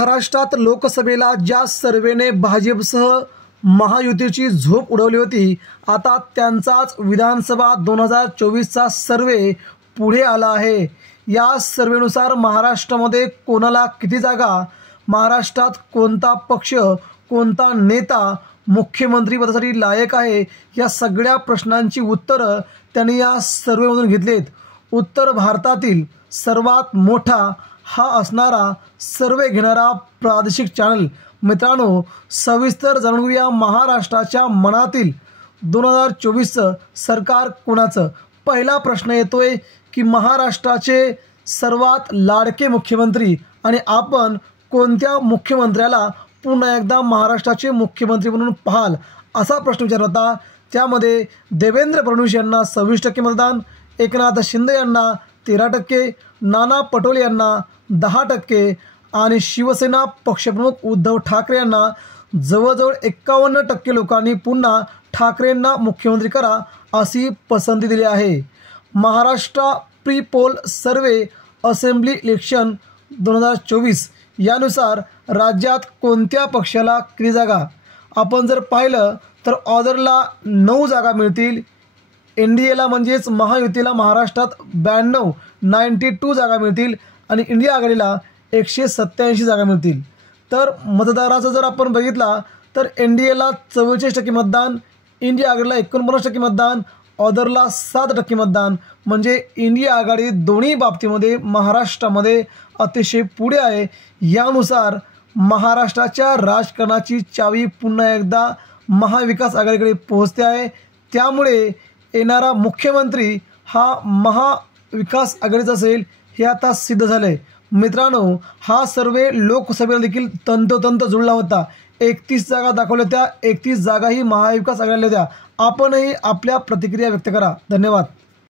महाराष्ट्रात लोकसभेला ज्या सर्वेने भाजपसह महायुतीची झोप उडवली होती, आता त्यांचाच विधानसभा 2024चा सर्वे पुढे आला आहे। या सर्वेनुसार महाराष्ट्रामध्ये कोणाला किती जागा, महाराष्ट्रात कोणता पक्ष, कोणता नेता मुख्यमंत्री पदासाठी लायक आहे, या सगळ्या प्रश्नांची उत्तरं त्यांनी या सर्वेमधून घेतलीत। उत्तर भारतातील सर्वात मोठा हा असणारा सर्वे घेणारा प्रादेशिक चॅनल। मित्रांनो, सविस्तर जाणून घेऊया महाराष्ट्राच्या मनातील 2024चं सरकार कोणाचं। पहिला प्रश्न येतोय की महाराष्ट्राचे सर्वात लाडके मुख्यमंत्री आणि आपण कोणत्या मुख्यमंत्र्याला पुन्हा एकदा महाराष्ट्राचे मुख्यमंत्री म्हणून पाहाल, असा प्रश्न विचारला होता। त्यामध्ये देवेंद्र फडणवीस यांना 26% मतदान, एकनाथ शिंदे यांना 13%, नाना पटोले यांना 10% आणि शिवसेना पक्षप्रमुख उद्धव ठाकरे यांना जवळजवळ 51% लोकांनी पुन्हा ठाकरेंना मुख्यमंत्री करा अशी पसंती दिली आहे। महाराष्ट्र प्री पोल सर्वे असेंब्ली इलेक्शन 2024 यानुसार राज्यात कोणत्या पक्षाला किती जागा, आपण जर पाहिलं तर ऑदरला 9 जागा मिळतील, एनडीएला म्हणजेच महायुतीला महाराष्ट्रात 92 जागा मिळतील आणि इंडिया आघाडीला 187 जागा मिळतील। तर मतदाराचं जर आपण बघितला तर एनडीएला 44% मतदान, इंडिया आघाडीला 49% मतदान, ऑदरला 7% मतदान, म्हणजे इंडिया आघाडी दोन्ही बाबतीमध्ये महाराष्ट्रामध्ये अतिशय पुढे आहे। यानुसार महाराष्ट्राच्या राजकारणाची चावी पुन्हा एकदा महाविकास आघाडीकडे पोहोचते आहे। त्यामुळे येणारा मुख्यमंत्री हा महाविकास आघाडीचा असेल हे आता सिद्ध झालं आहे। मित्रांनो, हा सर्वे लोकसभेला देखील तंतोतंत जुळला होता। 31 जागा दाखवल्या होत्या, 31 जागाही महाविकास आघाडीला होत्या। आपणही आपल्या प्रतिक्रिया व्यक्त करा। धन्यवाद।